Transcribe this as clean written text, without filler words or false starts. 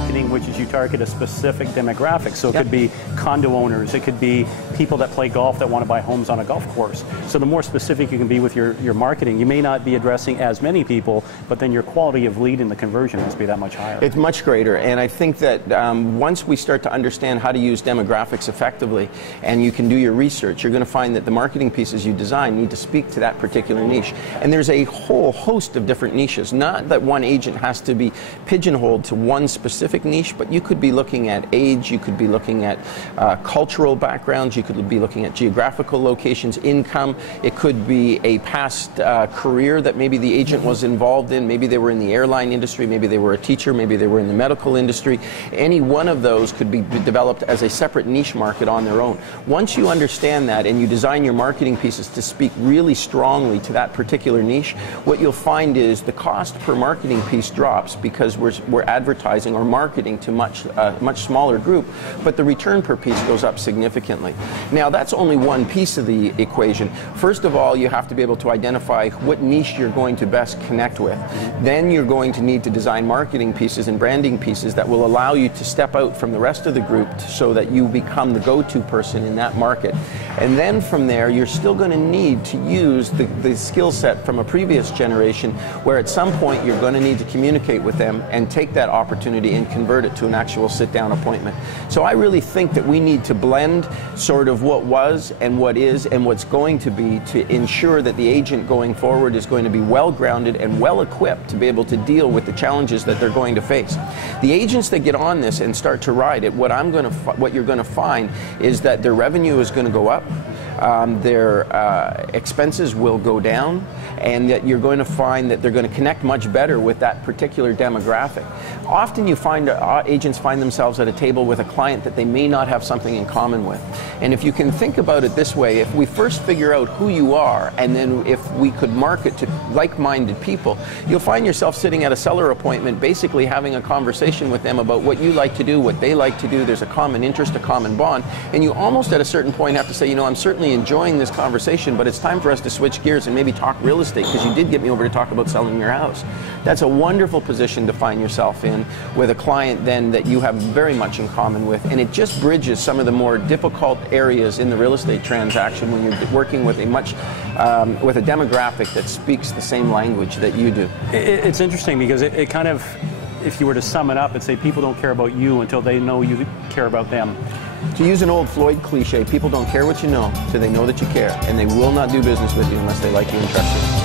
marketing, which is you target a specific demographic. So it could be condo owners, it could be people that play golf that want to buy homes on a golf course. So the more specific you can be with your marketing, you may not be addressing as many people, but then your quality of lead and the conversion must be that much higher. It's much greater, and I think that once we start to understand how to use demographics effectively, and you can do your research, you're going to find that the marketing pieces you design need to speak to that particular niche. And there's a whole host of different niches. Not that one agent has to be pigeonholed to one specific niche, but you could be looking at age, you could be looking at cultural backgrounds, you could be looking at geographical locations, income. It could be a past career that maybe the agent was involved in. Maybe they were in the airline industry, maybe they were a teacher, maybe they were in the medical industry. Any one of those could be developed as a separate niche market on their own. Once you understand that and you design your marketing pieces to speak really strongly to that particular niche, what you'll find is the cost per marketing piece drops because we're advertising or marketing to much smaller group, but the return per piece goes up significantly. Now that's only one piece of the equation. First of all, you have to be able to identify what niche you're going to best connect with. Then you're going to need to design marketing pieces and branding pieces that will allow you to step out from the rest of the group so that you become the go-to person in that market. And then from there, you're still going to need to use the skill set from a previous generation, where at some point you're going to need to communicate with them and take that opportunity and convert it to an actual sit-down appointment. So I really think that we need to blend sort of what was and what is and what's going to be, to ensure that the agent going forward is going to be well-grounded and well-equipped to be able to deal with the challenges that they're going to face. The agents that get on this and start to ride it, what you're going to find is that their revenue is going to go up, their expenses will go down, and that you're going to find that they're going to connect much better with that particular demographic. Often you find agents find themselves at a table with a client that they may not have something in common with. And if you can think about it this way, if we first figure out who you are, and then if we could market to like-minded people, you'll find yourself sitting at a seller appointment basically having a conversation with them about what you like to do, what they like to do. There's a common interest, a common bond, and you almost at a certain point have to say, you know, I'm certainly enjoying this conversation, but it's time for us to switch gears and maybe talk real estate, because you did get me over to talk about selling your house. That's a wonderful position to find yourself in with a client then that you have very much in common with, and it just bridges some of the more difficult areas in the real estate transaction when you're working with with a demographic that speaks the same language that you do. It's interesting because it kind of, if you were to sum it up and say people don't care about you until they know you care about them. To use an old Floyd cliche, people don't care what you know till they know that you care, and they will not do business with you unless they like you and trust you.